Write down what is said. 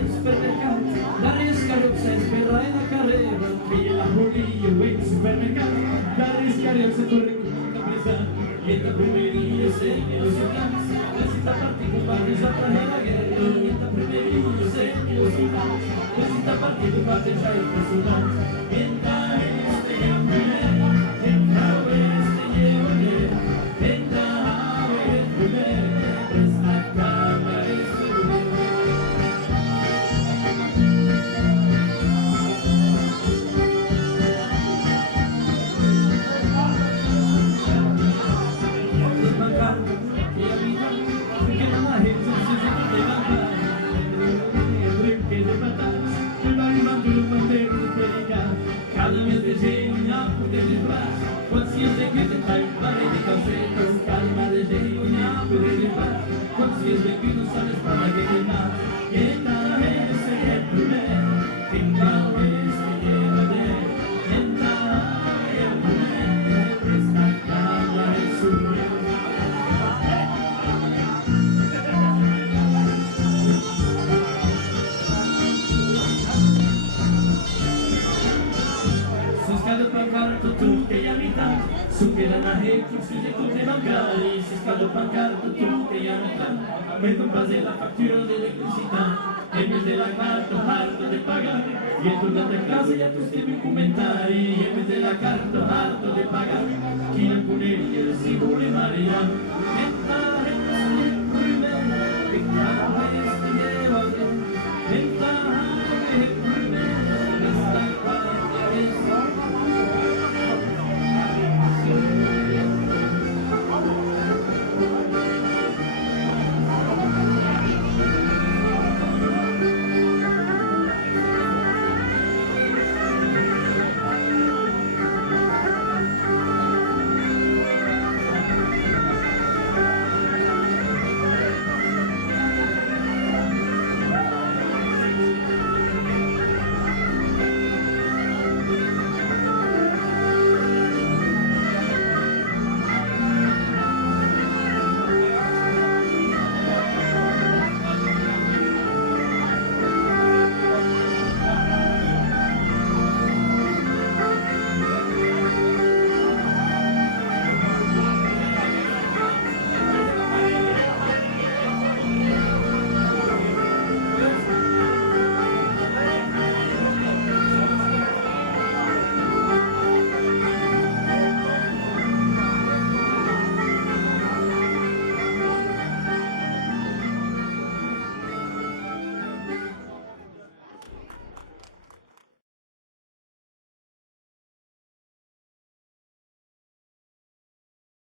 il supermercato, la scarrozza spera in la carrera, figlia la polio in supermercato, la scarrozza corre con la presa, niente primerillo se mi lo sostanza, la città partita parte già tra la guerra, niente primerillo se mi lo sostanza, la città partita parte già il personaggio, niente este primer, niente este llevole, niente primer, esta cama es su cada mes desenho a poder livrar, consciência que tentar para de calcetas, calma desenho a poder livrar, consciência que não sabes para que queimar, esta vez é primeiro, esta vez que lleva de, esta é primeiro, esta cama é su pancarto tutte gli abitanti, su che la nave chiude tutte i bancari, si scaldo pancarto tutte gli abitanti, metto in base la fattura dell'elettricità, e mi della carta harto di pagare, e tornate a casa e a tutti i commentari, e mi della carta harto di pagare, chi non può ne si vuole Maria,